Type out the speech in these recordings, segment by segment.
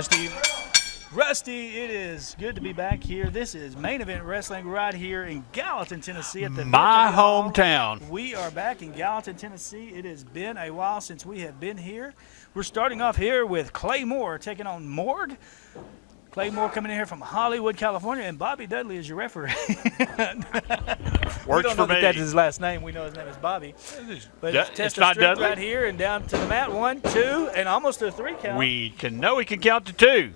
Rusty. Rusty, it is good to be back here. This is Main Event Wrestling right here in Gallatin, Tennessee at the my Victory Hall. hometown. We are back in Gallatin, Tennessee. It has been a while since we have been here. We're starting off here with Clay Moore taking on Morg. Clay Moore coming in here from Hollywood, California, and Bobby Dudley is your referee. Works for me. That's his last name. We know his name is Bobby. But it's test of not strength Dudley? right here and down to the mat. 1, 2, and almost a 3 count. We can count to 2.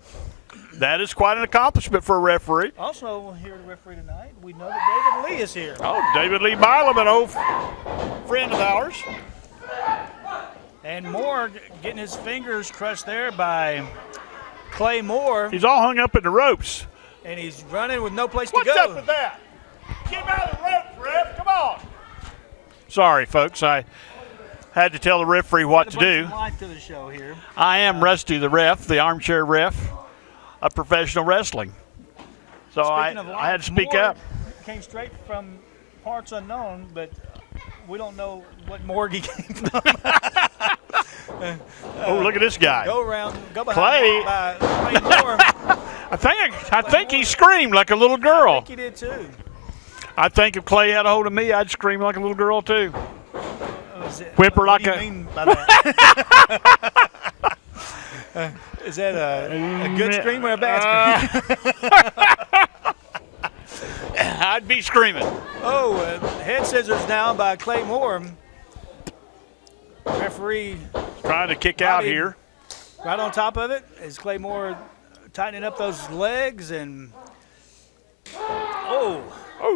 That is quite an accomplishment for a referee. Also here to referee tonight, we know that David Lee is here. Oh, David Lee Milam, an old friend of ours. And Moore getting his fingers crushed there by Clay Moore. He's all hung up in the ropes. And he's running with no place What's to go. up with that? Get him out of the ropes, ref. Come on. Sorry, folks. I had to tell the referee what to do. Life to the show here. I am Rusty the ref, the armchair ref of professional wrestling. So I had to speak up. Came straight from parts unknown, but we don't know what morgue he came from. Oh, look at this guy. Go around, go Clay. behind Clay Moore. I think he screamed like a little girl. I think he did too. I think if Clay had a hold of me, I'd scream like a little girl too. Whimper What like do you a. mean by that? Is that a good scream or a bad scream? I'd be screaming. Oh, head scissors now by Clay Moore. Referee Trying to kick out here. right on top of it is Clay Moore tightening up those legs and Oh,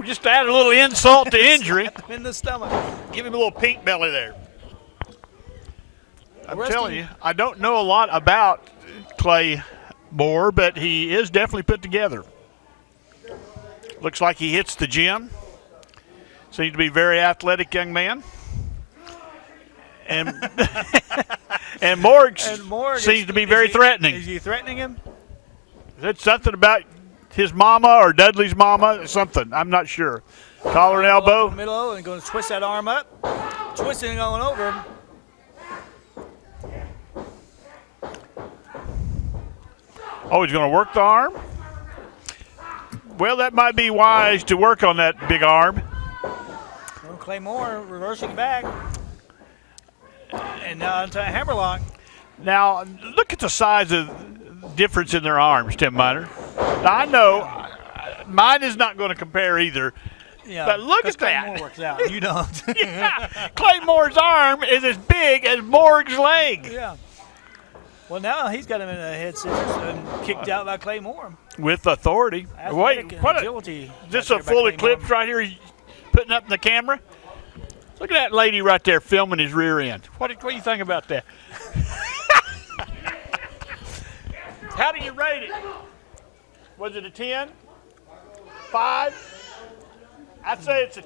just to add a little insult to injury. in the stomach. Give him a little pink belly there. I'm Rusty. telling you, I don't know a lot about Clay Moore, but he is definitely put together. Looks like he hits the gym. Seems to be a very athletic young man. And and Morg seems to be very threatening. Is he threatening him? Is it something about his mama or Dudley's mama? Something. I'm not sure. Collar and elbow. Middle and going to twist that arm up. Twisting and going over. Oh, he's going to work the arm? Well, that might be wise to work on that big arm. Well, Clay Moore reversing back. And now into a hammerlock. Now, look at the size of difference in their arms, Tim Miner. Now, I know mine is not going to compare either. Yeah, But look at Clay that. Moore works out. You don't. Yeah, Clay Moore's arm is as big as Morg's leg. Yeah. Well, now he's got him in a head scissors and kicked out by Clay Moore. With authority. Athletic Wait, and what? Agility. Is this right a there by full Clay eclipse Moore. right here he's putting up in the camera? Look at that lady right there filming his rear end. What do you think about that? How do you rate it? Was it a 10? 5? I'd say it's a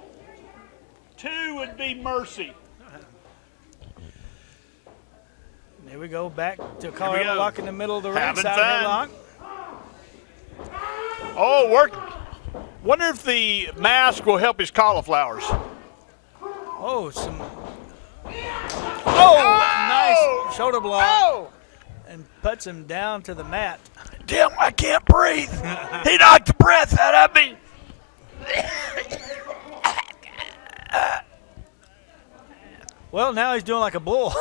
2 would be mercy. There we go, back to we collar go. lock in the middle of the ring. Having Side fun. headlock. Oh, work. Wonder if the mask will help his cauliflowers. Oh, some. Oh, nice shoulder block. Oh! And puts him down to the mat. Damn, I can't breathe. He knocked the breath out of me. Well, now he's doing like a bull.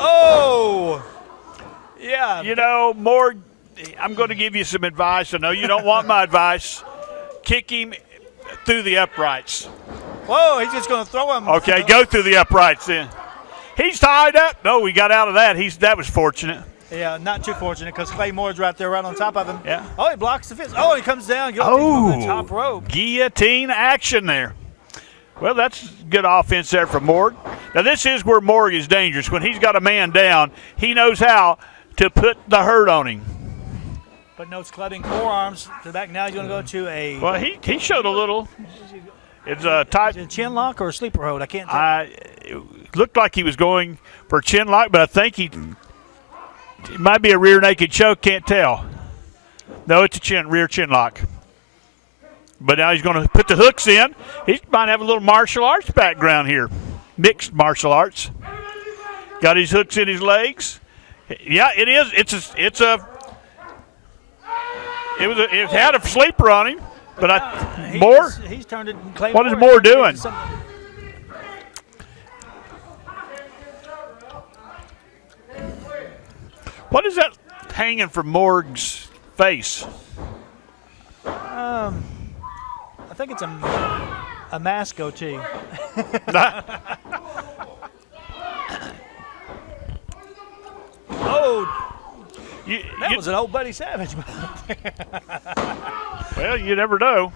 Oh! Yeah. You know, Morg, I'm going to give you some advice. I know you don't want my advice. Kick him through the uprights. Whoa, he's just going to throw him. Okay, go through the uprights then. He's tied up. No, we got out of that. That was fortunate. Yeah, not too fortunate because Clay Moore's right there, right on top of him. Yeah. Oh, he blocks the fist. Oh, he comes down. From the top rope. Guillotine action there. Well, that's good offense there from Morg. Now, this is where Morg is dangerous. When he's got a man down, he knows how to put the hurt on him. But notes clubbing forearms to the back. Now he's going to go to a, Well, he showed a little. It's a tight. is it a chin lock or a sleeper hold. I can't tell. It looked like he was going for a chin lock, but I think it might be a rear naked choke. Can't tell. No, it's a rear chin lock. But now he's going to put the hooks in. He might have a little martial arts background here, mixed martial arts. Got his hooks in his legs. Yeah, it is. It had a sleeper on him, but Moore. He's turned it. Clay What is Moore doing? What is that hanging from Morg's face? I think it's a mask goatee. Oh, that was an old Buddy Savage. Well, you never know.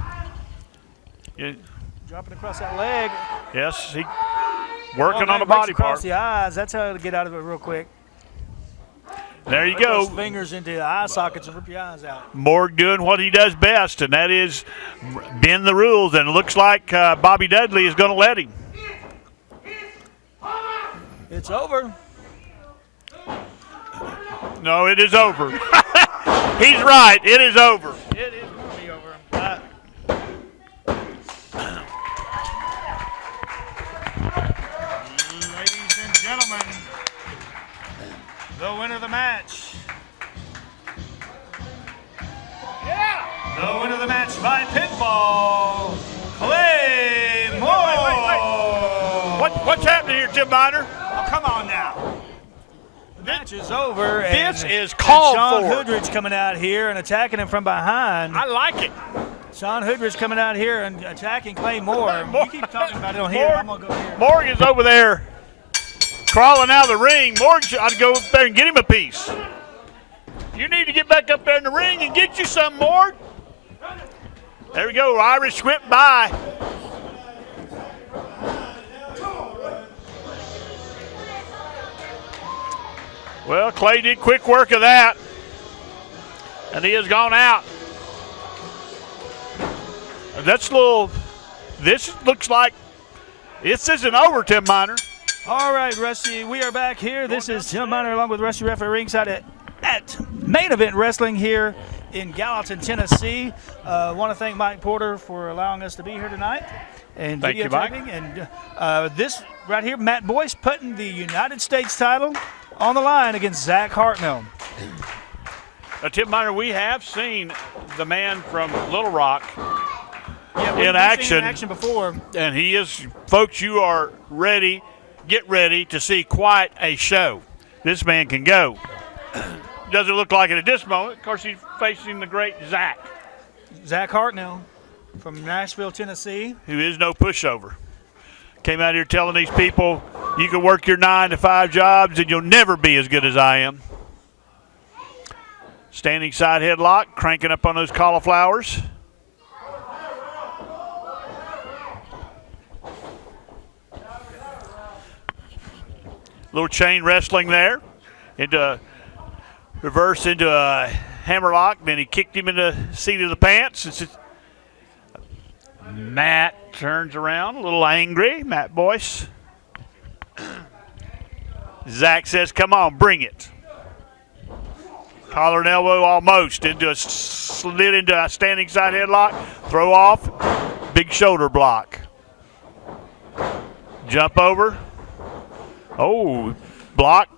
Dropping across that leg. Yes, he working on the breaks body across part. the eyes. That's how to get out of it real quick. There you Put go. those fingers into the eye sockets and rip your eyes out. Morg doing what he does best, and that is bend the rules. And it looks like Bobby Dudley is going to let him. It's over. No, it is over. He's right. It is over. It is going to be over. Ladies and gentlemen, the winner of the match. Yeah! The winner of the match by pinfall, Clay Moore. What's happening here, Tim Miner? Oh, come on now. The match is over. This and, is called Sean for. Hoodridge coming out here and attacking him from behind. I like it. Sean Hoodridge coming out here and attacking Clay Moore. You keep talking about it on here. I'm going to go here. Morg is over there crawling out of the ring. Morg, I'd go up there and get him a piece. You need to get back up there in the ring and get you some, Morg. There we go. Irish whip by. Well, Clay did quick work of that. And he has gone out. This looks like this isn't over, Tim Miner. All right, Rusty, we are back here. This is Tim Miner along with Rusty Referee ringside at Main Event Wrestling here in Gallatin, Tennessee. Want to thank Mike Porter for allowing us to be here tonight and Thank you, Mike. videotaping. And this right here, Matt Boyce putting the United States title on the line against Zach Hartnell. Now, Tim Miner, we have seen the man from Little Rock Yeah, in action. in action before. And he is, folks, you are ready, get ready to see quite a show. This man can go. Doesn't look like it at this moment. Of course, he's facing the great Zach. Zach Hartnell from Nashville, Tennessee. Who is no pushover. Came out here telling these people, you can work your 9-to-5 jobs and you'll never be as good as I am. Standing side headlock, cranking up on those cauliflowers. Little chain wrestling there. Into reverse into a hammerlock. Then he kicked him in the seat of the pants. Matt turns around, a little angry. Matt Boyce. Zach says, come on, bring it. Collar and elbow almost. Slid into a standing side headlock. Throw off. Big shoulder block. Jump over. Oh, block.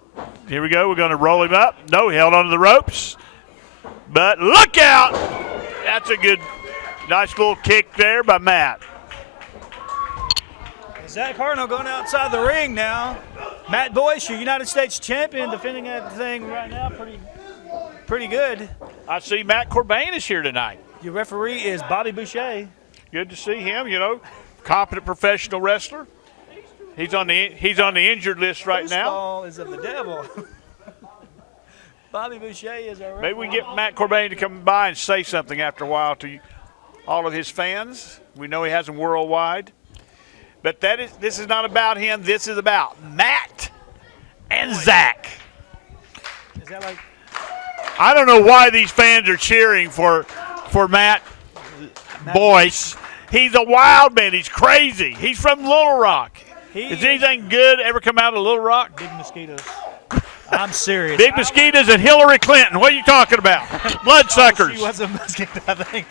Here we go. We're going to roll him up. No, he held onto the ropes. But look out. That's a good, nice little kick there by Matt. Zach Hartnell going outside the ring now. Matt Boyce, your United States champion, defending that thing right now pretty good. I see Matt Corbin is here tonight. Your referee is Bobby Boucher. Good to see him, competent professional wrestler. He's on the injured list right now. Football is of the devil. Bobby Boucher is our referee. Maybe we can get Matt Corbin to come by and say something after a while to all of his fans. We know he has them worldwide. But this is not about him. This is about Matt and Zach. Is that like? I don't know why these fans are cheering for Matt Boyce. He's a wild man. He's crazy. He's from Little Rock. Is anything good ever come out of Little Rock? Big mosquitoes. I'm serious. Big mosquitoes and Hillary Clinton. What are you talking about? Bloodsuckers. She was a mosquito, I think.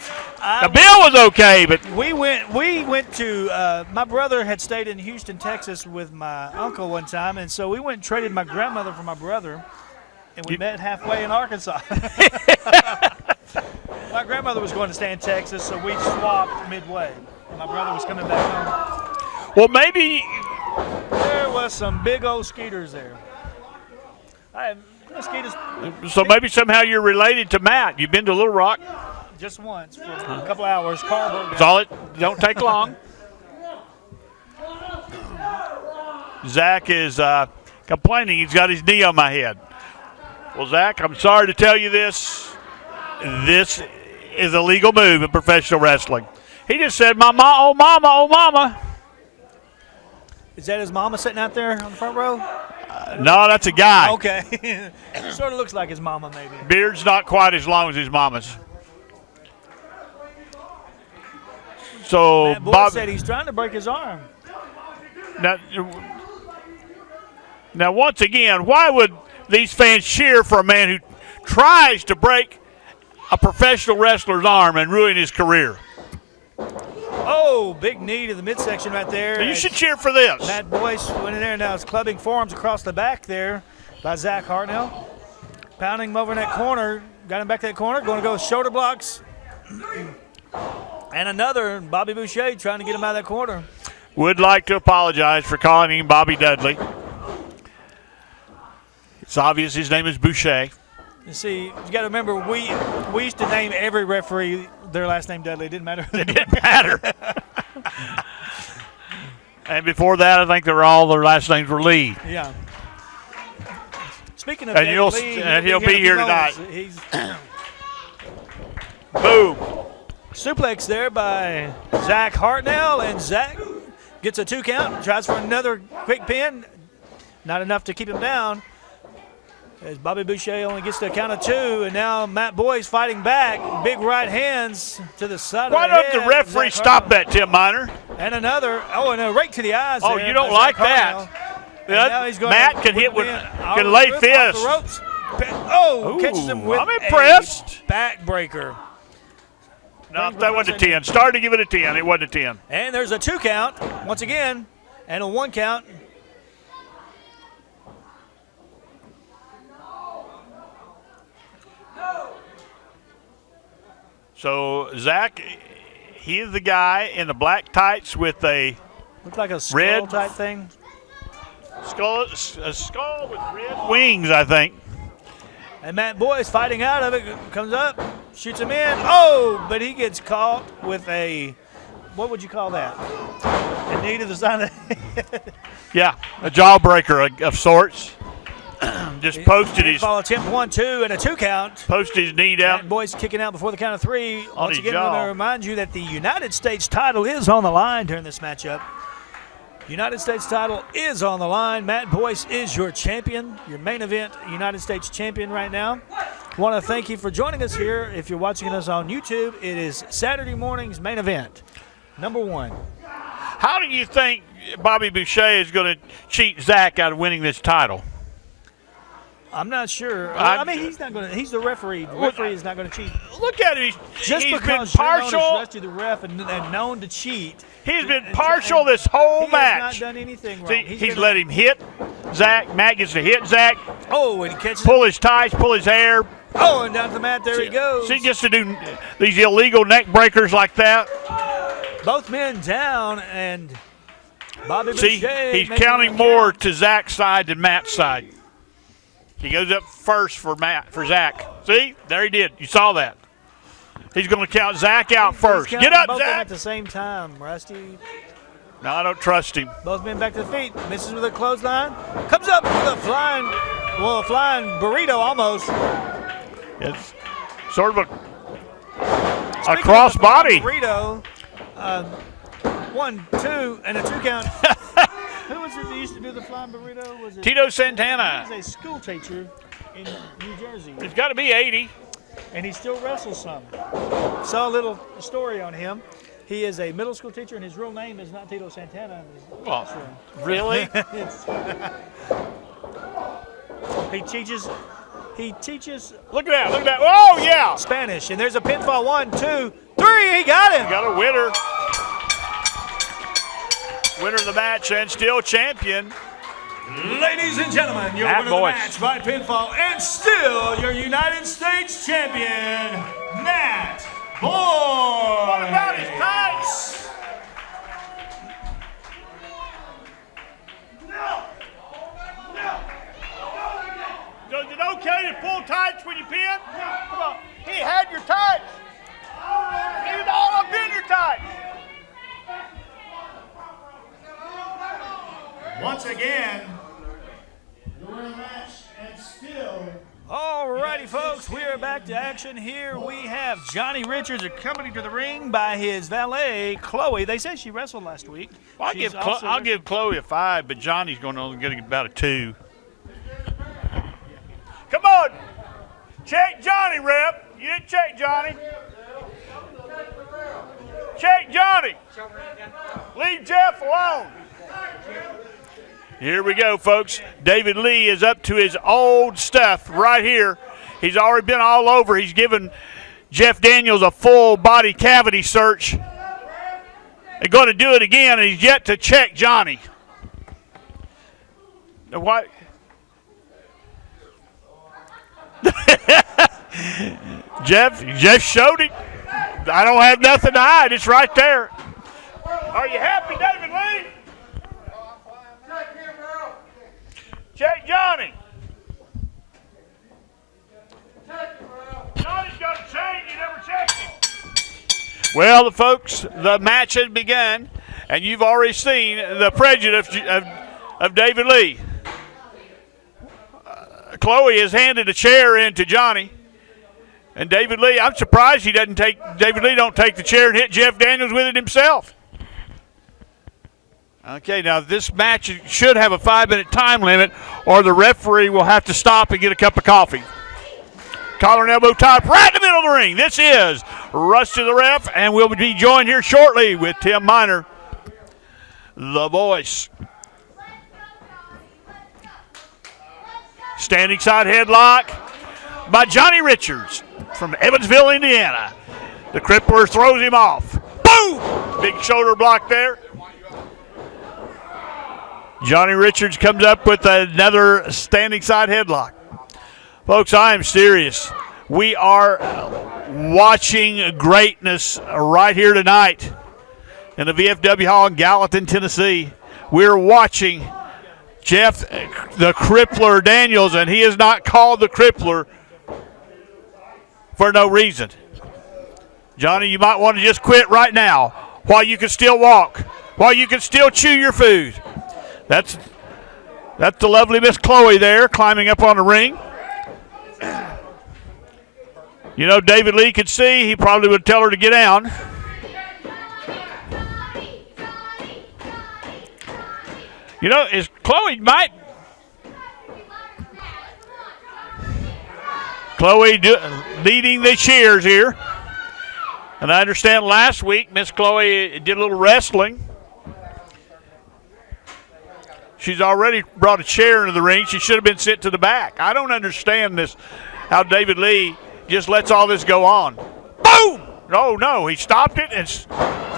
The bill was okay, but We went to my brother had stayed in Houston, Texas with my uncle one time, and so we went and traded my grandmother for my brother. and we met halfway in Arkansas. My grandmother was going to stay in Texas, so we swapped midway. And my brother was coming back home. Well, maybe There was some big old skeeters there. Skeeters so. Maybe somehow you're related to Matt. You've been to Little Rock. just once for a couple hours. Car broke That's down. all. It don't take long. Zach is complaining. He's got his knee on my head. Well, Zach, I'm sorry to tell you this. This is a legal move in professional wrestling. He just said, "Mama, oh mama, oh mama." Is that his mama sitting out there on the front row? No, that's a guy. Okay. Sort of looks like his mama, maybe. Beard's not quite as long as his mama's. So Matt Boyd Bob said he's trying to break his arm. Now, once again, why would these fans cheer for a man who tries to break a professional wrestler's arm and ruin his career? Oh, big knee to the midsection right there. You should cheer for this. Matt Boyce went in there, and now it's clubbing forearms across the back there by Zach Hartnell. Pounding him over in that corner. Got him back to that corner. Going to go with shoulder blocks. And another, Bobby Boucher trying to get him out of that corner. Would like to apologize for calling him Bobby Dudley. It's obvious his name is Boucher. You see, you got to remember, we used to name every referee their last name Dudley. It didn't matter. It didn't matter. And before that, I think all their last names were Lee. Yeah. Speaking of And David you'll- Lee, and he'll be here tonight. He's Boom. suplex there by Zach Hartnell, and Zach gets a 2 count, tries for another quick pin. Not enough to keep him down. As Bobby Boucher only gets to a count of 2, and now Matt Boyce fighting back. Big right hands to the side Why of the don't head. the referee Zach stop Hartnell. that, Tim Miner? And another, and a rake to the eyes. Oh, there you don't by like Zach that. Hartnell. And now he's gonna Matt can whip hit with, him in. can Off lay the roof, off fists. the ropes. Oh, Ooh, catches him with I'm impressed. a backbreaker. No, that wasn't a 10. Started to give it a 10. It wasn't a 10. And there's a 2 count once again, and a 1 count. So, Zach, he is the guy in the black tights with a Looks like a skull Red. type thing. skull with red wings, I think. And Matt Boyce fighting out of it, comes up, shoots him in. Oh, but he gets caught with a, what would you call that? A knee to the side of the head. Yeah, a jawbreaker of sorts. Just posted his Ball attempt 1-2 and a 2 count. knee down. Matt Boyce kicking out before the count of 3. Once his again, jaw. I'm going to remind you that the United States title is on the line during this matchup. United States title is on the line. Matt Boyce is your champion, your main event United States champion right now. Want to thank you for joining us here. If you're watching us on YouTube, it is Saturday morning's main event, number 1. How do you think Bobby Boucher is going to cheat Zach out of winning this title? I'm not sure. I mean, he's not going to. He's the referee. The referee is not going to cheat. Look at him. Just He's been because you're known as partial. Rusty the ref and known to cheat, He's been partial this whole he match. has not done anything wrong. See, he's been- let him hit Zach. Matt gets to hit Zach, Oh, and he catches. pull his tights, pull his hair. Oh, and down to the mat. There he goes. See, he gets to do these illegal neck breakers like that. Both men down, and Bobby See, Boucher he's making counting a more count. to Zach's side than Matt's side. He goes up first for Zach. See, there he did. You saw that. He's going to count Zach out He's first. counting Get up, both of them Zach. at the same time, Rusty. No, I don't trust him. Both men back to the feet. Misses with a clothesline. Comes up with a flying burrito almost. It's sort of a Speaking of cross the flying body. burrito. 1, 2, and a 2 count. Who was it that used to do the flying burrito? Was it Tito Santana. He's a school teacher in New Jersey, He's got to be 80. and he still wrestles some. Saw a little story on him. He is a middle school teacher, and his real name is not Tito Santana. Well, really? He teaches Look at that. Look at that. Oh, yeah. Spanish, and there's a pinfall. 1, 2, 3. He got him. Got a winner. Winner of the match and still champion. Ladies and gentlemen, your winner of the match by pinfall and still your United States champion, Matt Boyd. What about his tights? Is it okay to pull tights when you pin? Come on. He had your tights. He was all up in your tights. Once again, your winner of the match and still. Alrighty, folks, we are back to action here. We have Johnny Richards accompanied to the ring by his valet, Chloe. They said she wrestled last week. I'll give Chloe a 5, but Johnny's going to only get about a 2. Come on. Check Johnny, Rep. You didn't check Johnny. Check Johnny. Leave Jeff alone. Here we go, folks. David Lee is up to his old stuff right here. He's already been all over. He's given Jeff Daniels a full body cavity search. They're going to do it again, and he's yet to check Johnny. What? Jeff showed it. I don't have nothing to hide. It's right there. Are you happy, David Lee? Check Johnny. Johnny's got a chain. You never checked him. Well, folks, the match has begun, and you've already seen the prejudice of David Lee. Chloe has handed a chair in to Johnny, and David Lee. I'm surprised David Lee don't take the chair and hit Jeff Daniels with it himself. Okay, now this match should have a 5-minute time limit, or the referee will have to stop and get a cup of coffee. Collar and elbow tie right in the middle of the ring. This is Rusty the Ref, and we'll be joined here shortly with Tim Miner, the voice. Standing side headlock by Johnny Richards from Evansville, Indiana. The Crippler throws him off. Boom! Big shoulder block there. Johnny Richards comes up with another standing side headlock. Folks, I am serious. We are watching greatness right here tonight in the VFW Hall in Gallatin, Tennessee. We're watching Jeff the Crippler Daniels, and he is not called the Crippler for no reason. Johnny, you might want to just quit right now while you can still walk, while you can still chew your food. That's the lovely Miss Chloe there climbing up on the ring. You know, David Lee could see. He probably would tell her to get down. You know, Chloe leading the cheers here. And I understand last week Miss Chloe did a little wrestling. She's already brought a chair into the ring. She should have been sent to the back. I don't understand this, how David Lee just lets all this go on. Boom! No, he stopped it and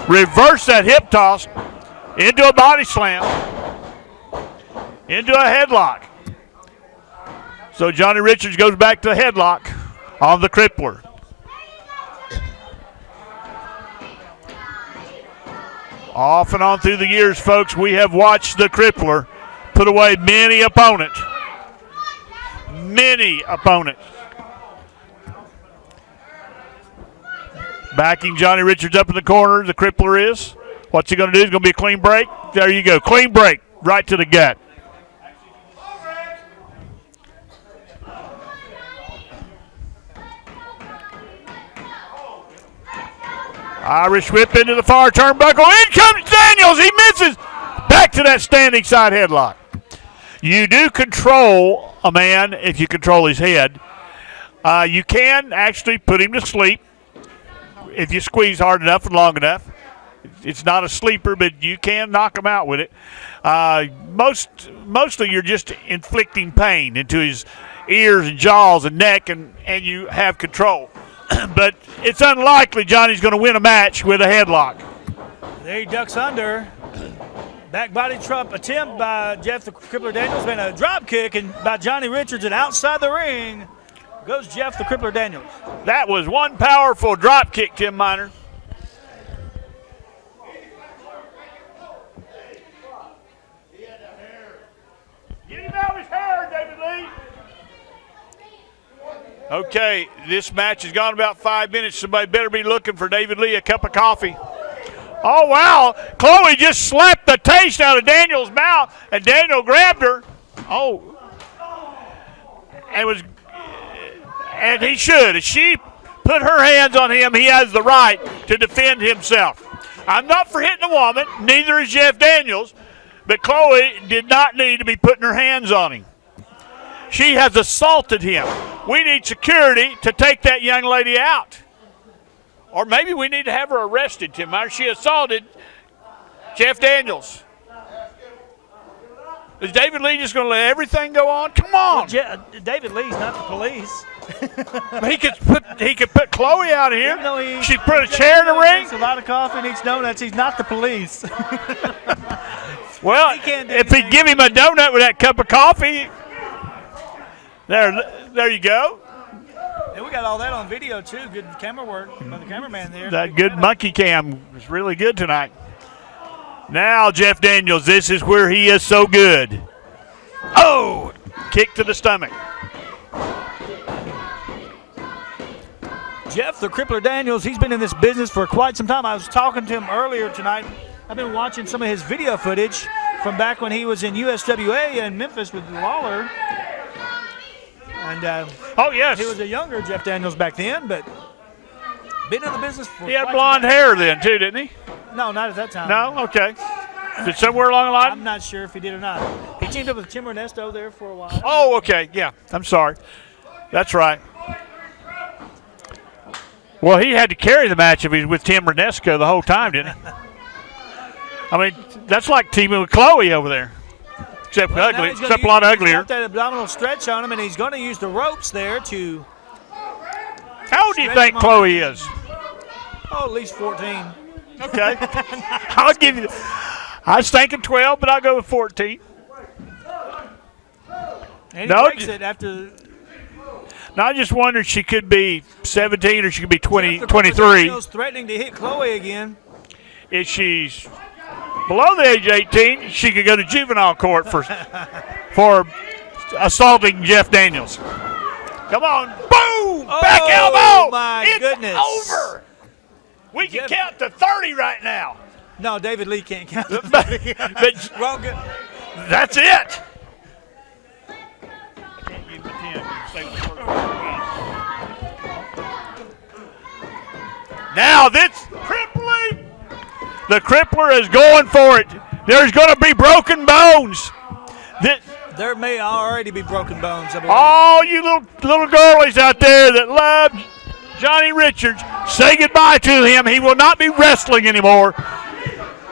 reversed that hip toss into a body slam, into a headlock. So Johnny Richards goes back to the headlock on the Crippler. Off and on through the years, folks, we have watched the Crippler put away many opponents. Many opponents. Backing Johnny Richards up in the corner, the Crippler is. What's he going to do? He's going to be a clean break. There you go. Clean break right to the gut. Irish whip into the far turnbuckle. In comes Daniels. He misses. Back to that standing side headlock. You do control a man if you control his head. You can actually put him to sleep if you squeeze hard enough and long enough. It's not a sleeper, but you can knock him out with it. Mostly you're just inflicting pain into his ears and jaws and neck, and you have control. But it's unlikely Johnny's going to win a match with a headlock. There he ducks under. Back body trump attempt by Jeff the Crippler Daniels, and a drop kick and by Johnny Richards, and outside the ring goes Jeff the Crippler Daniels. That was one powerful drop kick, Tim Miner. Get him out of his hair, David Lee. Okay, this match has gone about 5 minutes. Somebody better be looking for David Lee a cup of coffee. Oh, wow. Chloe just slapped the taste out of Daniel's mouth, and Daniel grabbed her. Oh. And he should. If she put her hands on him, he has the right to defend himself. I'm not for hitting a woman, neither is Jeff Daniels, but Chloe did not need to be putting her hands on him. She has assaulted him. We need security to take that young lady out. Or maybe we need to have her arrested, Tim Meyer. She assaulted Jeff Daniels. Is David Lee just going to let everything go on? Come on. Well, David Lee's not the police. he could put Chloe out of here. She put a chair in the ring. He a lot of coffee and eats donuts. He's not the police. Well, if he'd give him a donut with that cup of coffee, there you go. And we got all that on video, too. Good camera work by the cameraman there. That good monkey cam was really good tonight. Now, Jeff Daniels, this is where he is so good. Oh, kick to the stomach. Jeff the Crippler Daniels, he's been in this business for quite some time. I was talking to him earlier tonight. I've been watching some of his video footage from back when he was in USWA in Memphis with Lawler. And oh, yes. He was a younger Jeff Daniels back then, but been in the business for He had blonde hair then, too, didn't he? No, not at that time. No? Okay. Did somewhere along the line? I'm not sure if he did or not. He teamed up with Tim Ernesto there for a while. Oh, okay. Yeah. I'm sorry. That's right. Well, he had to carry the match if he was with Tim Ernesto the whole time, didn't he? I mean, that's like teaming with Chloe over there. Except a lot uglier. He's got that abdominal stretch on him, and he's going to use the ropes there to. How old do you think Chloe is? Oh, at least 14. Okay. I'll give you. I was thinking 12, but I'll go with 14. And he breaks it after. Now I just wondered she could be 17 or she could be 23. Threatening to hit Chloe again. If she's below the age of 18, she could go to juvenile court for assaulting Jeff Daniels. Come on. Boom! Back elbow! Oh, my goodness. It's over. We can count to 30 right now. No, David Lee can't count to 30. but wrong. That's it. I can't give him a 10. Now this crippling. The crippler is going for it. There's going to be broken bones. There may already be broken bones. I believe. All you little girlies out there that love Johnny Richards, say goodbye to him. He will not be wrestling anymore.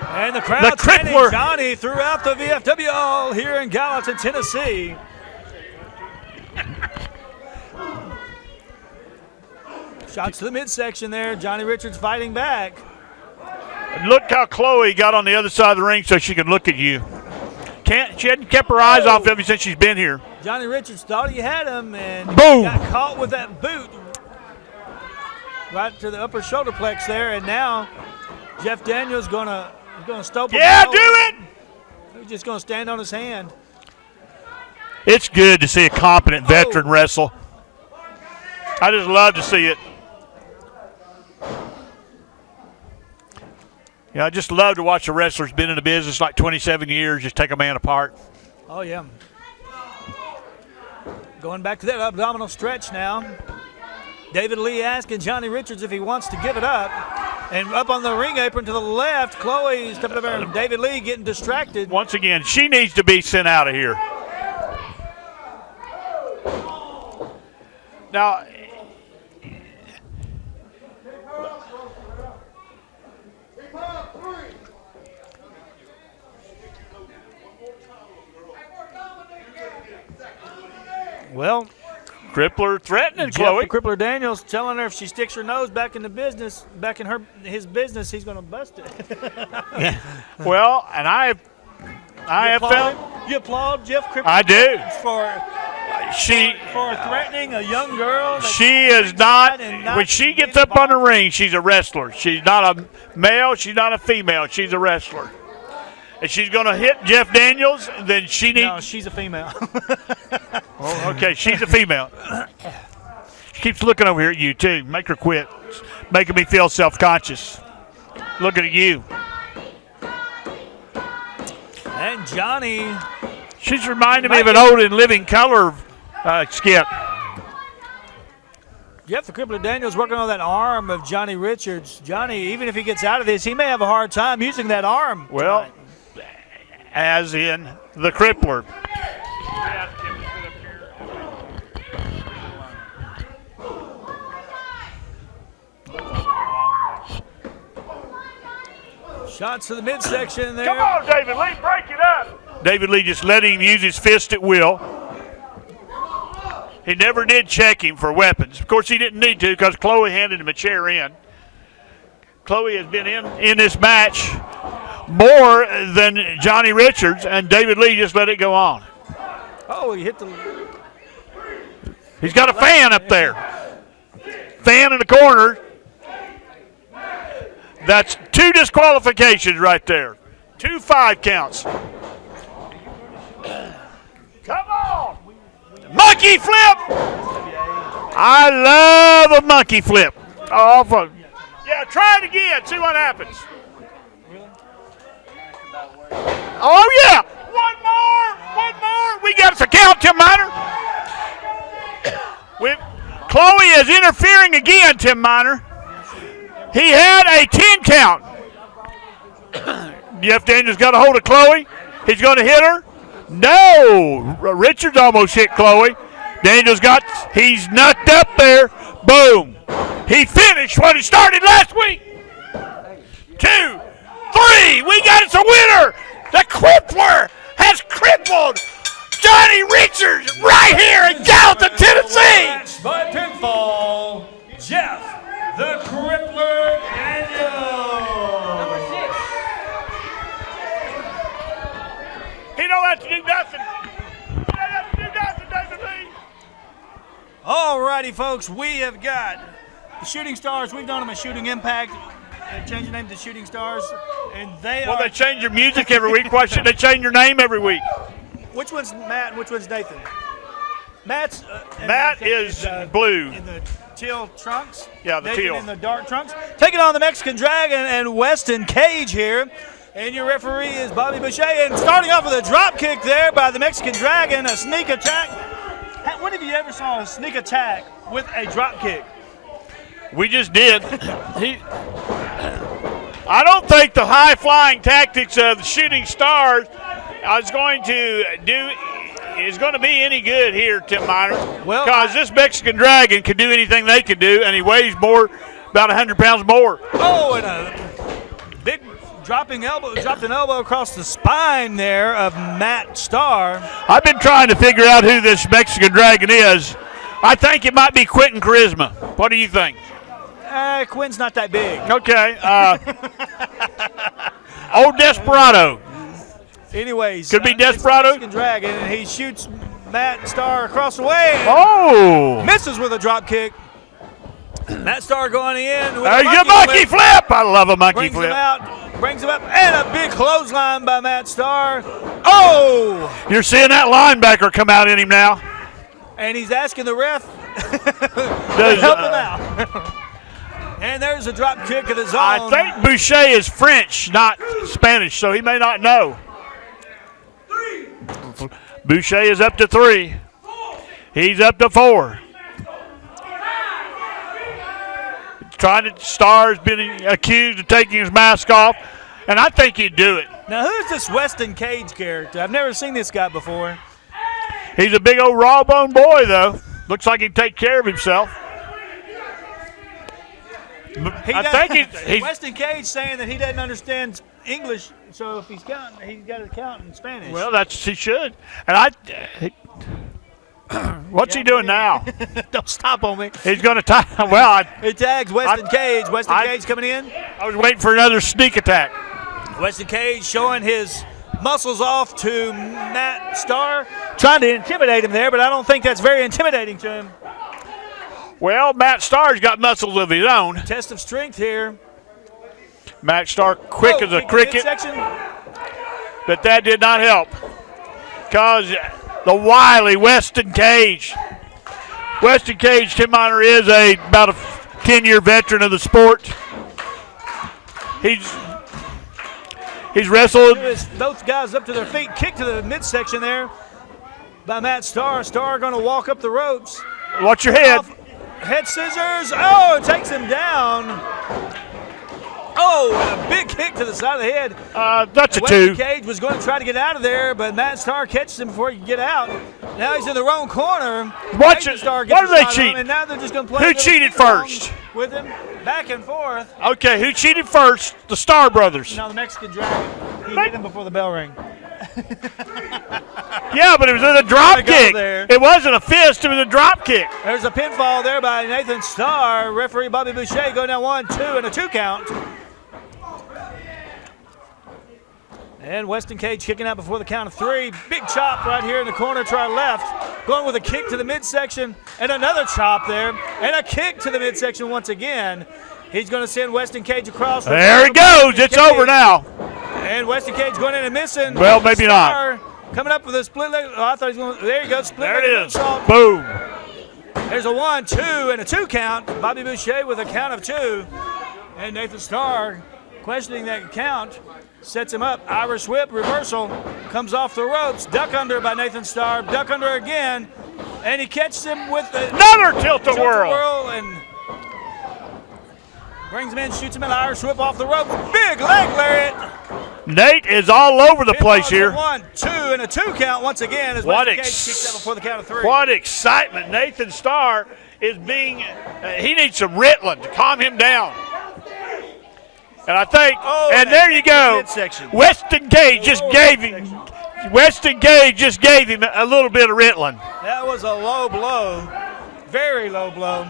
And the crowd chanting Johnny throughout the VFW all here in Gallatin, Tennessee. Shots to the midsection there. Johnny Richards fighting back. Look how Chloe got on the other side of the ring so she could look at you. She hadn't kept her eyes off of him since she's been here. Johnny Richards thought he had him and boom! Got caught with that boot right to the upper shoulder plex there, and now Jeff Daniels gonna stope him. Yeah, do it! He's just gonna stand on his hand. It's good to see a competent veteran wrestle. I just love to see it. Yeah, I just love to watch a wrestler who's been in the business like 27 years just take a man apart. Oh, yeah. Going back to that abdominal stretch now. David Lee asking Johnny Richards if he wants to give it up. And up on the ring apron to the left, Chloe stepping up there, and David Lee getting distracted. Once again, she needs to be sent out of here. Now, well, Crippler threatening Jeff Chloe. Crippler Daniels telling her if she sticks her nose back in the business, his business, he's going to bust it. Yeah. Well, and I IFL. You applaud Jeff Crippler I do. for threatening a young girl. She is not. When she gets up on the ring, she's a wrestler. She's not a male. She's not a female. She's a wrestler. And she's going to hit Jeff Daniels. Then she needs. No, she's a female. Oh, okay, she's a female. She keeps looking over here at you too. Make her quit. It's making me feel self-conscious. Looking at you. And Johnny. She's reminding me of an old In Living Color skit. Jeff the Crippler Daniels working on that arm of Johnny Richards. Johnny, even if he gets out of this, he may have a hard time using that arm. Well, as in the Crippler. Shots to the midsection there. Come on, David Lee, break it up. David Lee just letting him use his fist at will. He never did check him for weapons. Of course, he didn't need to because Chloe handed him a chair in. Chloe has been in this match more than Johnny Richards, and David Lee just let it go on. Oh, he hit the... He's got a fan up there. Fan in the corner. That's 2 disqualifications right there. 2 5 counts. Come on. Monkey flip. I love a monkey flip. Yeah, try it again. See what happens. Oh, yeah. One more. We got us a count, Tim Miner. Chloe is interfering again, Tim Miner. He had a 10 count. Jeff Daniels got a hold of Chloe. He's going to hit her. No. Richards almost hit Chloe. He's knocked up there. Boom. He finished what he started last week. 2, 3. We got us a winner. The Crippler has crippled Johnny Richards right here in Gallatin, Tennessee. By pinfall, Jeff the Crippler Daniels. He don't have to do nothing. He don't have to do nothing, David Lee. All righty, folks. We have got the Shooting Stars. We've done them as Shooting Impact. They changed the name to Shooting Stars. And they they change your music every week. Why should they change your name every week? Which one's Matt and which one's Nathan? Matt is blue. In the teal trunks. Yeah, the Nathan teal. in the dark trunks. Taking on the Mexican Dragon and Weston Cage here. And your referee is Bobby Boucher. And starting off with a drop kick there by the Mexican Dragon, a sneak attack. When have you ever saw a sneak attack with a drop kick? We just did. I don't think the high-flying tactics of the Shooting Stars is going to be any good here, Tim Miner. Well, because this Mexican Dragon can do anything they can do, and he weighs about 100 pounds more. Oh, and a big dropped an elbow across the spine there of Matt Starr. I've been trying to figure out who this Mexican Dragon is. I think it might be Quentin Charisma. What do you think? Quinn's not that big. Okay. Old Desperado. Anyways, could be Desperado. Mexican Dragon, and he shoots Matt Starr across the way. Oh! Misses with a drop kick. Matt Starr going in with a monkey flip. I love a monkey flip. Brings him up, and a big clothesline by Matt Starr. Oh! You're seeing that linebacker come out in him now. And he's asking the ref to help him out. And there's a drop kick of his own. I think Boucher is French, not Spanish, so he may not know. Boucher is up to 3. He's up to 4. Starr's been accused of taking his mask off, and I think he'd do it. Now, who's this Weston Cage character? I've never seen this guy before. He's a big old raw-bone boy, though. Looks like he'd take care of himself. I think he's Weston Cage saying that he doesn't understand English, so if he's counting, he's got to count in Spanish. Well, he should. And what's he doing now? Don't stop on me. He's going to tie. Well, he tags Weston Cage. Weston Cage coming in. I was waiting for another sneak attack. Weston Cage showing his muscles off to Matt Starr, trying to intimidate him there, but I don't think that's very intimidating to him. Well, Matt Starr's got muscles of his own. Test of strength here. Matt Starr quick as a cricket, Midsection. but that did not help because the wily Weston Cage. Weston Cage, Tim Miner, is about a 10-year veteran of the sport. He's wrestled. Both guys up to their feet, kick to the midsection there by Matt Starr. Starr going to walk up the ropes. Watch your head. Head scissors. Oh, it takes him down. Oh, and a big kick to the side of the head. That's a Weston two. Cage was going to try to get out of there, but Matt Starr catches him before he can get out. Now he's in the wrong corner. Watch Nathan it. Starr Why gets do they the shot on cheat? him, and now they're just going to play. Who cheated first? With him, back and forth. Okay, who cheated first? The Starr brothers. Now the Mexican Dragon. He hit him before the bell rang. Yeah, but it was a drop Gotta go kick. there. It wasn't a fist, it was a drop kick. There's a pinfall there by Nathan Starr. Referee Bobby Boucher going down 1-2 and a 2 count. And Weston Cage kicking out before the count of 3. Big chop right here in the corner to our left. Going with a kick to the midsection and another chop there. And a kick to the midsection once again. He's going to send Weston Cage across. There it goes. It's over now. And Weston Cage going in and missing. Well, maybe Starr coming up with a split leg. Oh, I thought he was going. There you go. Split There leg it is. moonsault. Boom. There's a 1-2 and a 2 count. Bobby Boucher with a count of 2. And Nathan Starr questioning that count. Sets him up. Irish whip reversal. Comes off the ropes. Duck under by Nathan Starr. Duck under again. And he catches him with Another tilt-a-whirl. And brings him in, shoots him an Irish whip off the ropes. Big leg lariat. Nate is all over the place here. 1-2 and a 2 count once again as What Weston Cage kicks out before the count of 3. What excitement. Nathan Starr is being, he needs some Ritalin to calm him down. And I think, and there you go. Weston Cage just gave him a little bit of Ritalin. That was a low blow, very low blow.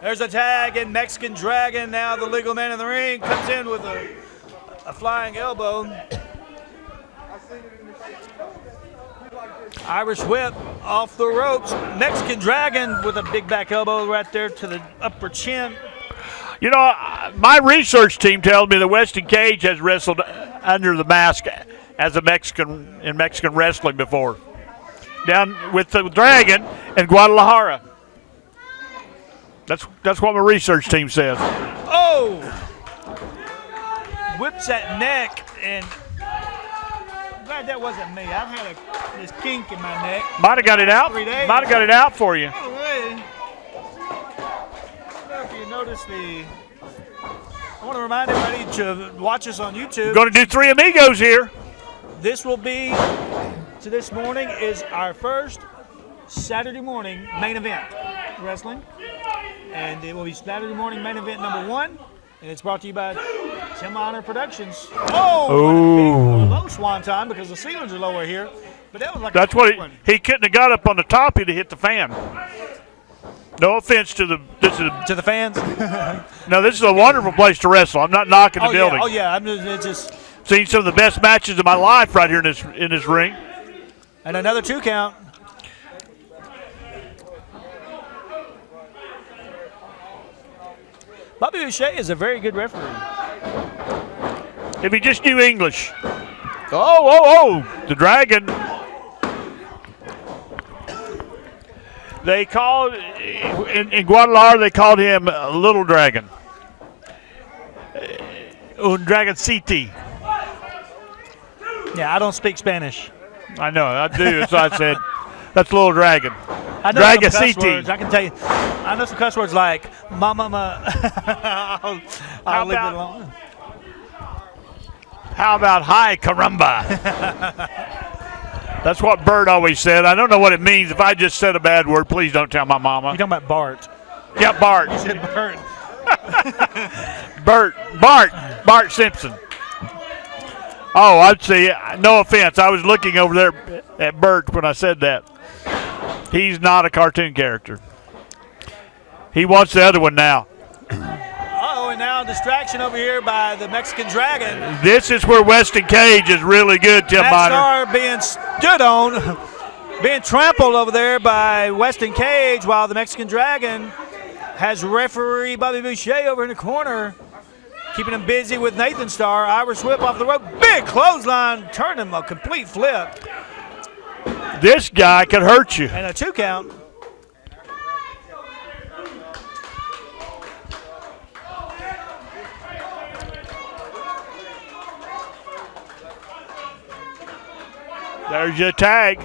There's a tag, and Mexican Dragon, now the legal man in the ring, comes in with a flying elbow. Irish whip off the ropes. Mexican Dragon with a big back elbow right there to the upper chin. You know, my research team tells me that Weston Cage has wrestled under the mask as a Mexican in Mexican wrestling before, down with the Dragon in Guadalajara. That's what my research team says. Oh! Whips that neck, and I'm glad that wasn't me. I've had this kink in my neck. Might have got it out. 3 days. Might have got it out for you. By the way, I don't know if you noticed I want to remind everybody to watch us on YouTube. Going to do Three Amigos here. This will be, so this morning is our first Saturday morning main event wrestling. And it will be Saturday morning main event number 1. And it's brought to you by Tim Honor Productions. Oh! Low swanton because the ceilings are lower here. But that was like That's what he couldn't have got up on the top. He'd have hit the fan. No offense to the fans. No, this is a wonderful place to wrestle. I'm not knocking the building. Yeah. It's just Seen some of the best matches of my life right here in this ring. and another 2 count. Bobby Boucher is a very good referee. If he just knew English. Oh! The Dragon. They called, in Guadalajara, they called him Little Dragon. Un Dragoncito. Yeah, I don't speak Spanish. I know, I do. So I said, that's Little Dragon. I know some cuss Dragoncito. words. I can tell you. I know some cuss words like mama. I'll leave it alone. How about hi caramba? That's what Bert always said. I don't know what it means. If I just said a bad word, please don't tell my mama. You're talking about Bart. Yeah, Bart. You said Bart. Bart Simpson. Oh, I'd say, no offense. I was looking over there at Bert when I said that. He's not a cartoon character. He wants the other one now. Uh-oh, and now clothesline distraction over here by the Mexican Dragon. This is where Weston Cage is really good, Tim Matt Miner. Starr being stood on, being trampled over there by Weston Cage, while the Mexican Dragon has referee Bobby Boucher over in the corner, keeping him busy with Nathan Starr. Irish whip off the rope. Big clothesline, turned him a complete flip. This guy could hurt you. And a 2 count. There's your tag.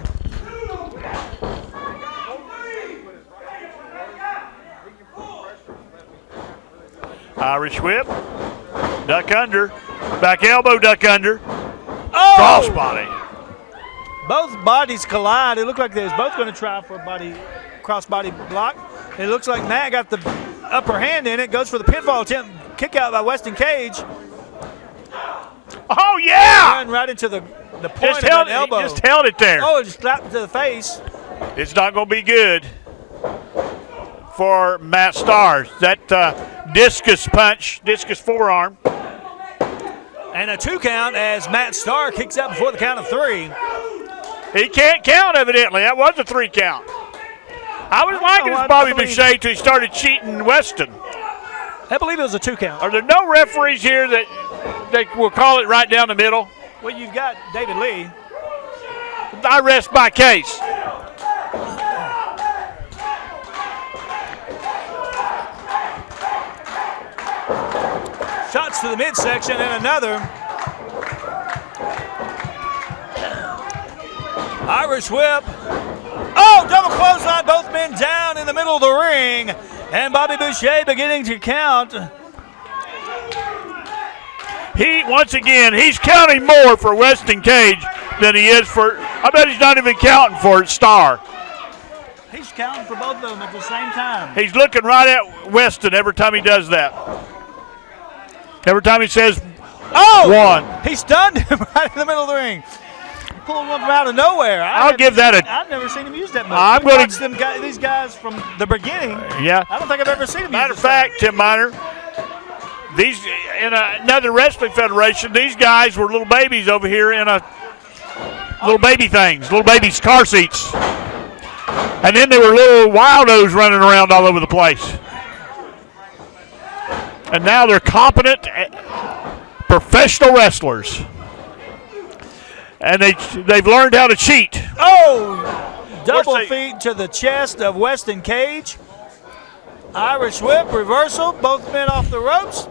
Irish whip. Duck under. Back elbow, duck under. Oh! Crossbody. Both bodies collide. It looked like they was both going to try for a cross-body block. It looks like Matt got the upper hand in it. Goes for the pinfall attempt. Kick out by Weston Cage. Oh, yeah! Run right into the point of an elbow. Just held it there. Oh, it just slapped to the face. It's not going to be good for Matt Starr. That discus punch, discus forearm. And a 2 count as Matt Starr kicks out before the count of 3. He can't count, evidently. That was a 3 count. I was liking this Bobby Boucher till he started cheating Weston. I believe it was a 2 count. Are there no referees here that they will call it right down the middle? Well, you've got David Lee. I rest my case. Shots to the midsection and another. Irish whip. Oh, double clothesline, both men down in the middle of the ring. And Bobby Boucher beginning to count. Once again, he's counting more for Weston Cage than he is for, I bet he's not even counting for Starr. He's counting for both of them at the same time. He's looking right at Weston every time he does that. Every time he says, one. He stunned him right in the middle of the ring. Pulled one from out of nowhere. I've never seen him use that move. I'm going to these guys from the beginning. Yeah. I don't think I've ever seen him Matter use of fact, Tim Miner, these in another wrestling federation, these guys were little babies over here in little baby things, little babies' car seats. And then they were little wildos running around all over the place. And now they're competent professional wrestlers. And they've learned how to cheat. Oh, double feet to the chest of Weston Cage. Irish whip, reversal, both men off the ropes.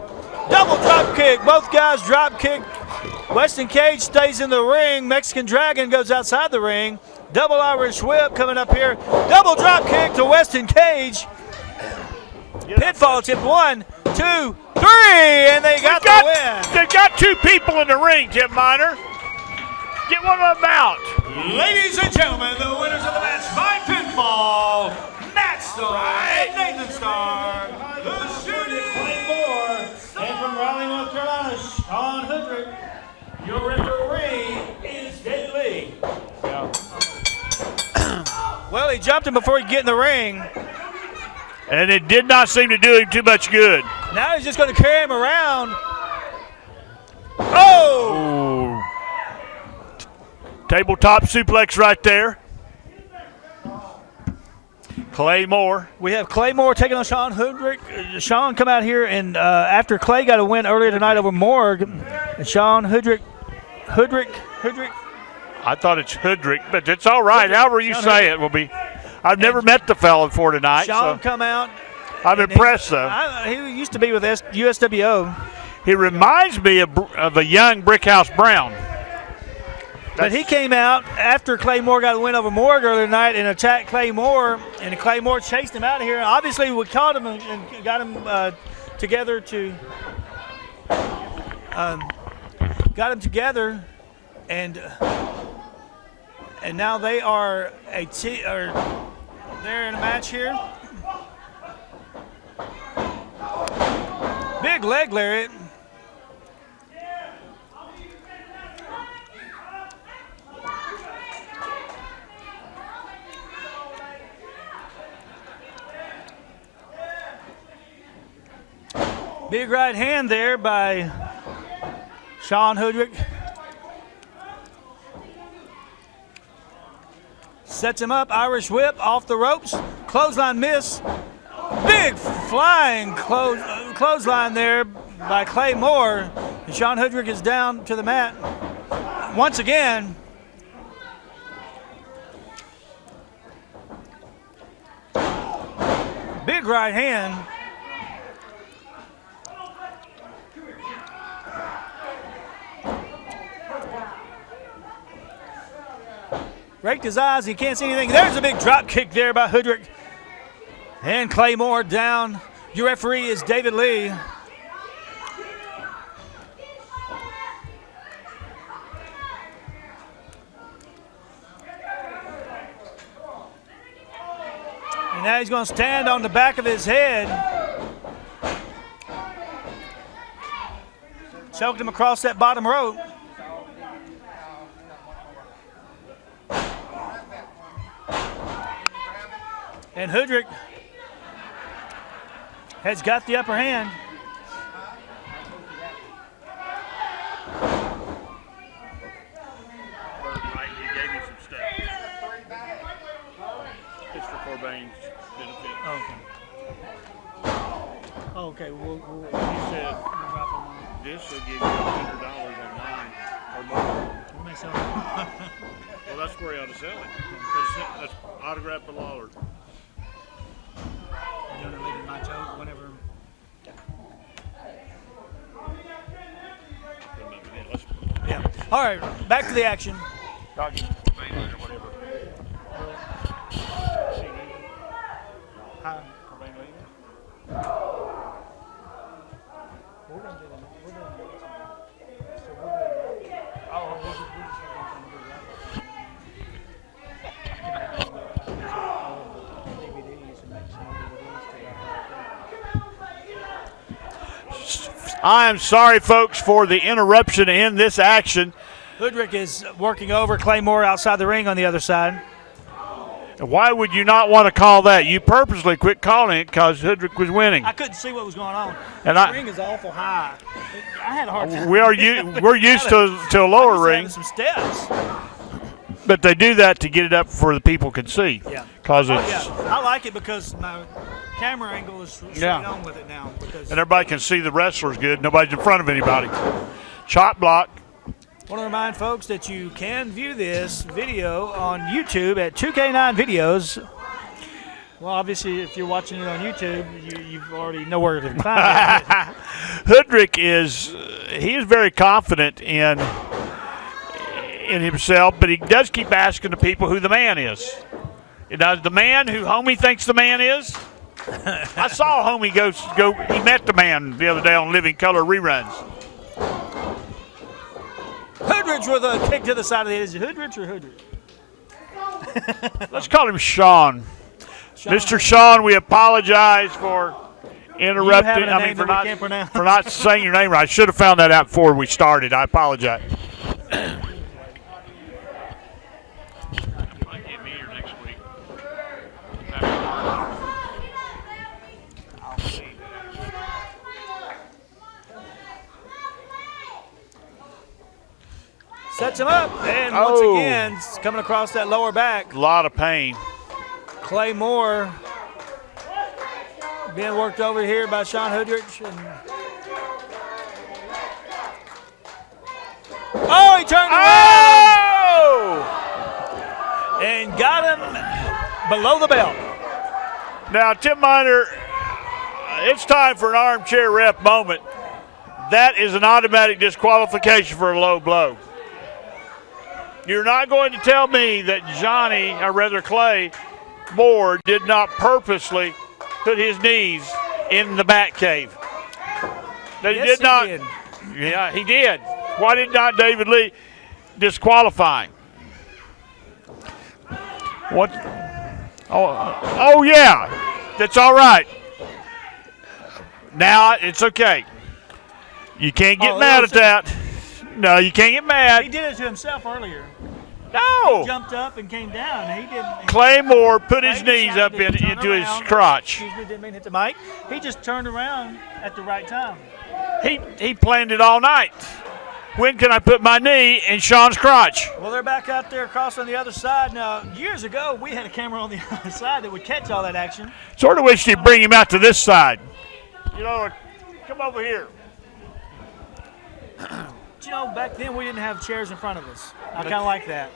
Double drop kick, both guys drop kick. Weston Cage stays in the ring. Mexican Dragon goes outside the ring. Double Irish whip coming up here. Double drop kick to Weston Cage. Pinfall attempt, 1, 2, 3, and they got the win. They've got 2 people in the ring, Tim Miner. Get one of them out. Ladies and gentlemen, the winners of the match by pinfall, Matt Starr and Nathan Starr. The Shooting Claymore. And from Raleigh, North Carolina, Sean Hoodrick. Your referee is David Lee. Well, he jumped him before he could get in the ring. And it did not seem to do him too much good. Now he's just going to carry him around. Oh! Ooh. Tabletop suplex right there. Claymore. We have Claymore taking on Sean Hoodrick. Sean come out here and after Clay got a win earlier tonight over Morg. And Sean Hoodrick. I thought it's Hoodrick, but it's all right. However you Sean say Hoodrick. it will be. I've never met the fella before tonight. Sean So come out. I'm impressed, though. He used to be with USWO. He reminds me of a young Brickhouse Brown. But he came out after Claymore got a win over Morg earlier tonight and attacked Claymore, and Claymore chased him out of here. Obviously, we caught him and got him together and now they are they're in a match here. Big leg lariat. Big right hand there by Sean Hoodrick. Sets him up, Irish whip off the ropes, clothesline miss. Big flying clothesline there by Clay Moore. And Sean Hoodrick is down to the mat once again. Big right hand. Raked his eyes, he can't see anything. There's a big drop kick there by Hoodrick. And Clay Moore down. Your referee is David Lee. And now he's going to stand on the back of his head. Choked him across that bottom rope. And Hoodrick has got the upper hand. It's for Corbane's benefit. Okay. Well, He said this will give you $100 online or more. Well, that's where he ought to sell it. That's autographed by Lawler. my choke whenever. Yeah. All right, back to the action. Doggy. I am sorry, folks, for the interruption in this action. Hoodrick is working over Clay Moore outside the ring on the other side. Why would you not want to call that? You purposely quit calling it because Hoodrick was winning. I couldn't see what was going on. And the ring is awful high. I had a hard time. We're used to a lower ring. Some steps. But they do that to get it up where the people can see. Yeah. Cause Oh, it's, yeah. I like it because my camera angle is straight on with it now. Because and everybody can see the wrestlers good. Nobody's in front of anybody. Chop block. I want to remind folks that you can view this video on YouTube at 2K9 Videos. Well, obviously, if you're watching it on YouTube, you already know where to find it. Hoodrick he is very confident in himself, but he does keep asking the people who the man is. Now, the man who Homie thinks the man is? I saw Homie he met the man the other day on Living Color reruns. Hoodrich with a kick to the side of the head. Is it Hoodrich or Hoodrich? Let's call him Sean. Mr. Sean, we apologize for interrupting. For not saying your name right. I should have found that out before we started. I apologize. Sets him up, and once again, coming across that lower back. A lot of pain. Clay Moore being worked over here by Sean Hoodrich. Oh, he turned around and got him below the belt. Now, Tim Miner, it's time for an armchair ref moment. That is an automatic disqualification for a low blow. You're not going to tell me that Clay Moore did not purposely put his knees in the back cave. That Yes, he did not. did. Yeah, he did. Why did not David Lee disqualify him? What? Oh yeah, that's all right. Now it's okay. You can't get mad at that. No, you can't get mad. He did it to himself earlier. No. Jumped up and came down. He didn't. Claymore put his Clay knees decided up to turn into his around. crotch. Excuse me, didn't mean to hit the mic. He just turned around at the right time. He planned it all night. When can I put my knee in Sean's crotch? Well, they're back out there across on the other side. Now, years ago, we had a camera on the other side that would catch all that action. Sort of wish you'd bring him out to this side. You know, come over here. But, you know, back then we didn't have chairs in front of us. I kind of like that.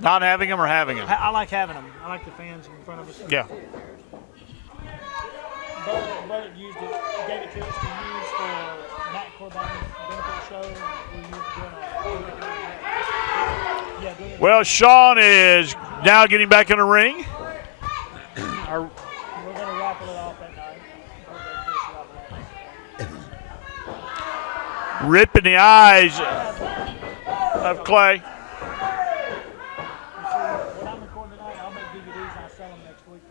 Not having him or having him? I like having them. I like the fans in front of us. Yeah. Bud used it, gave it to us to use for Matt Corban's benefit show. Well, Sean is now getting back in the ring. We're going to raffle it off that night. Ripping the eyes of Clay. When I'm recording tonight, I'll make DVDs and I'll sell them next week.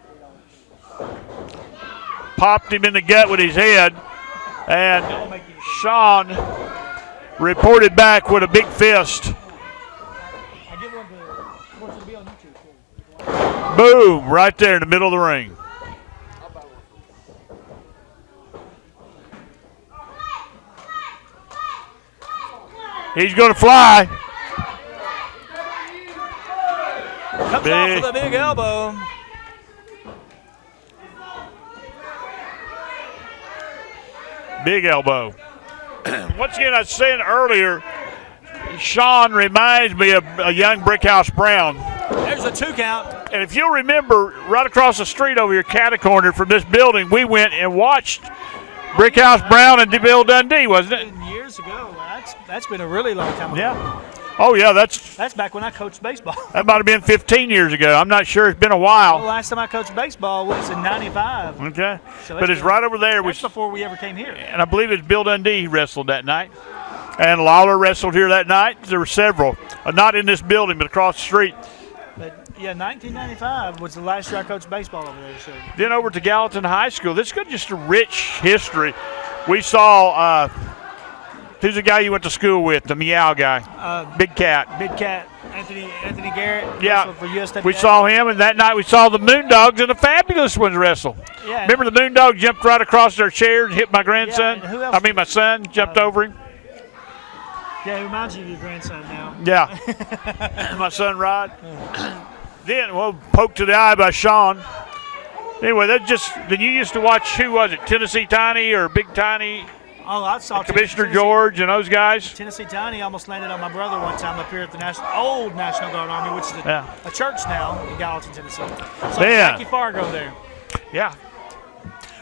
Popped him in the gut with his head. And Sean reported back with a big fist. I give one to, of course, it'll be on YouTube too. Boom, right there in the middle of the ring. He's going to fly. Comes off with a big elbow. Big elbow. Once again, I was saying earlier, Sean reminds me of a young Brickhouse Brown. There's a 2 count. And if you'll remember, right across the street over here, catty corner from this building, we went and watched Brickhouse Brown and Bill Dundee, wasn't it? Years ago. That's been a really long time ago. Yeah. Oh, yeah, that's back when I coached baseball. that might have been 15 years ago. I'm not sure. It's been a The while. last time I coached baseball was in '95. Okay. So But it's right over there. That's before we ever came here. And I believe it's Bill Dundee who wrestled that night. And Lawler wrestled here that night. There were several. Not in this building, but across the street. But, yeah, 1995 was the last year I coached baseball over there. So. Then over to Gallatin High School. This is just a rich history. We saw, who's the guy you went to school with, the Meow guy? Big Cat. Big Cat, Anthony Garrett. Yeah, For USWA. we saw him, and that night we saw the Moondogs and the Fabulous Ones wrestle. Yeah. Remember the Moondogs jumped right across their chair and hit my grandson? and who else? My son jumped over him. Yeah, it reminds you of your grandson now. Yeah. My son Rod. Then, poked to the eye by Sean. Anyway, then you used to watch, who was it, Tennessee Tiny or Big Tiny? Oh, I saw Commissioner George and those guys? Tennessee Tiny almost landed on my brother one time up here at the old National Guard Army, which is a church now in Gallatin, Tennessee. So Yeah. Jackie Fargo there. Yeah.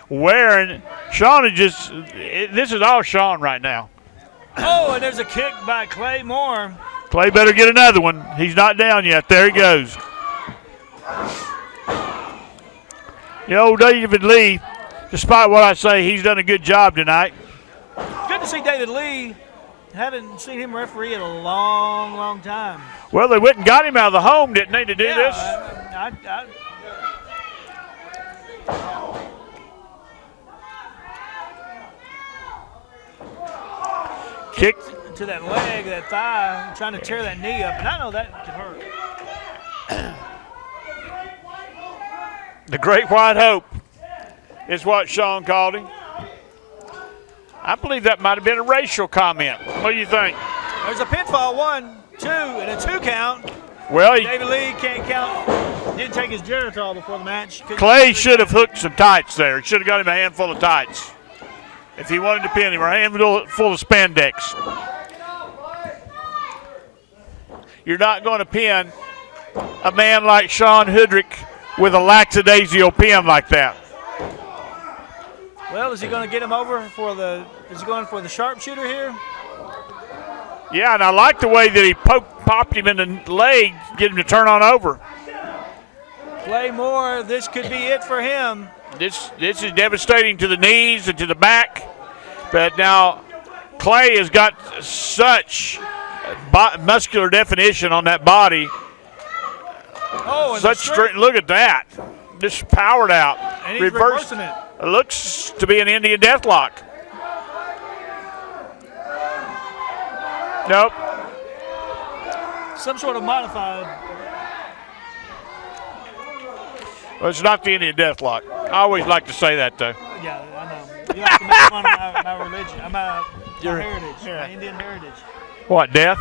Wearing, Sean is this is all Sean right now. Oh, and there's a kick by Clay Moore. Clay better get another one. He's not down yet. There he goes. You know, David Lee, despite what I say, he's done a good job tonight. Good to see David Lee. Haven't seen him referee in a long, long time. Well, they went and got him out of the home, didn't they, to do this? Kick to that leg, that thigh, trying to tear that knee up, and I know that could hurt. The Great White Hope is what Sean called him. I believe that might have been a racial comment. What do you think? There's a pinfall, 1, 2, and a 2 count. Well, David Lee can't count. Didn't take his Geritol before the match. Clay should have hooked some tights there. Should have got him a handful of tights if he wanted to pin him, or a handful full of spandex. You're not going to pin a man like Sean Hoodrick with a lackadaisical pin like that. Well, is he going to get him over for is he going for the sharpshooter here? Yeah, and I like the way that he popped him in the leg, get him to turn on over. Clay Moore, this could be it for him. This is devastating to the knees and to the back. But now Clay has got such muscular definition on that body. Oh, and such strength. Look at that. Just powered out. And he's reversing it. It looks to be an Indian deathlock. Nope. some sort of modified. Well, it's not the Indian Deathlock. I always like to say that, though. Yeah, I know. You like to make fun of my religion, my heritage, my Indian heritage. What, death?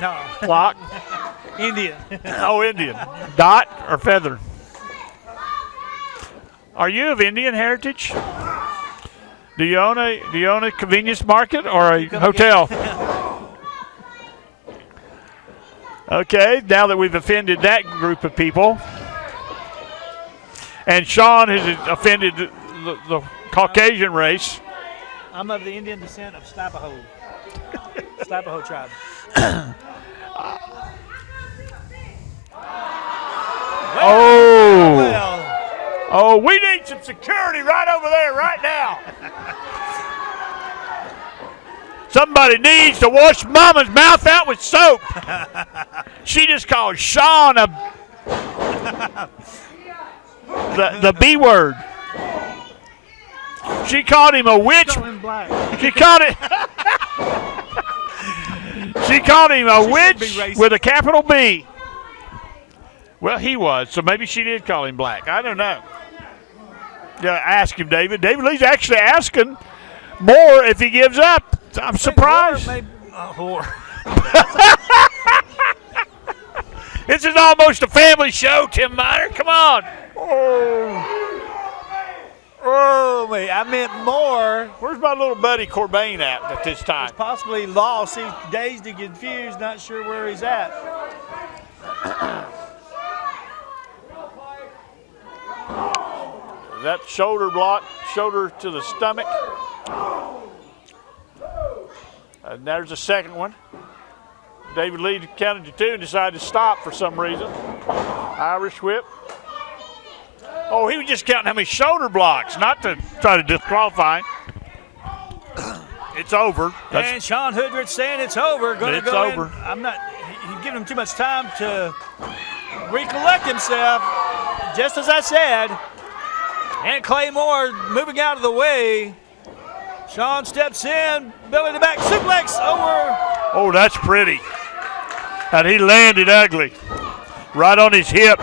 No. Clock? Indian. Oh, Indian. Dot or feather? Are you of Indian heritage? Do you own a convenience market or a hotel? Okay, now that we've offended that group of people, and Sean has offended the Caucasian race. I'm of the Indian descent of Slapaho. Slapaho tribe. Oh, we need some security right over there right now. Somebody needs to wash Mama's mouth out with soap. She just called Sean the B word. She called him a witch. She called him a witch with a capital B. Well, he was, so maybe she did call him black. I don't know. Yeah, ask him, David. David Lee's actually asking more if he gives up. I'm surprised. This is almost a family show, Tim Miner. Come on. Oh, wait, I meant more. Where's my little buddy Corbin at this time? He's possibly lost. He's dazed and confused, not sure where he's at. That shoulder block, shoulder to the stomach. And there's a second one. David Lee counted to two and decided to stop for some reason. Irish whip. Oh, he was just counting how many shoulder blocks, not to try to disqualify him. It's over. And Sean Hoodrich saying it's over. It's over. I'm not. He's giving him too much time to recollect himself. Just as I said. And Claymore moving out of the way. Sean steps in, belly to back suplex over. Oh, that's pretty. And he landed ugly. Right on his hip.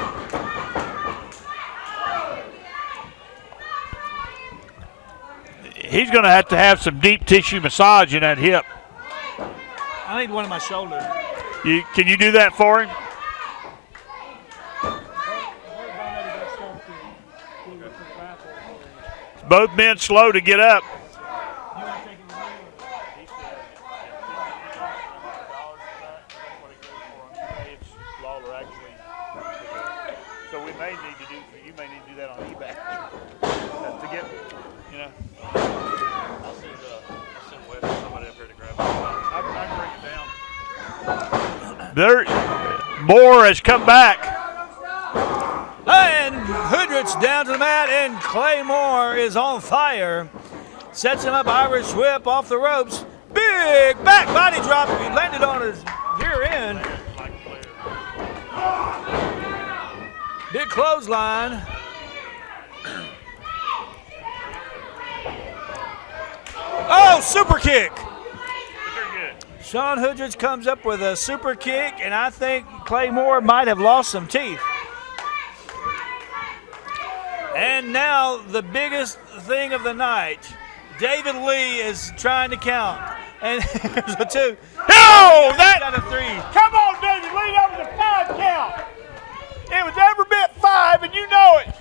He's going to have some deep tissue massage in that hip. I need one in my shoulder. Can you do that for him? Both men slow to get up. So you may need to do that on eBay to get, you know. I'll send Wes somebody up here to grab it. I can bring it down. Moore has come back. And Hoodrich down to the mat, and Claymore is on fire. Sets him up, Irish whip off the ropes. Big back body drop. He landed on his rear end. Big clothesline. Oh, super kick. Sean Hoodrich comes up with a super kick, and I think Claymore might have lost some teeth. And now the biggest thing of the night. David Lee is trying to count. And here's a two. No! That got a three. Come on, David Lee, that was a 5 count. It was every bit 5, and you know it.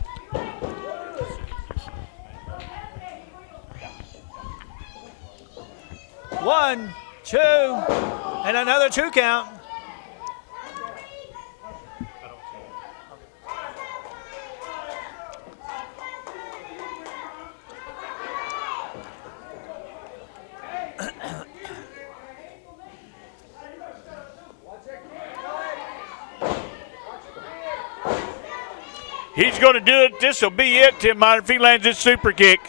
One, two, and another 2 count. He's going to do it. This will be it, Tim Miner, if he lands this super kick.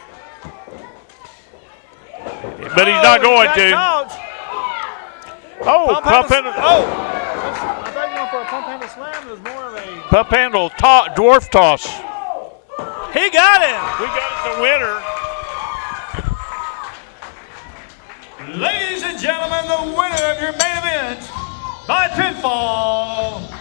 But he's not going to. Caught. Oh, pump handle. Oh. I thought you were going for a pump handle slam. It was more of a Pump handle dwarf toss. He got him. We got the winner. Ladies and gentlemen, the winner of your main event by pinfall.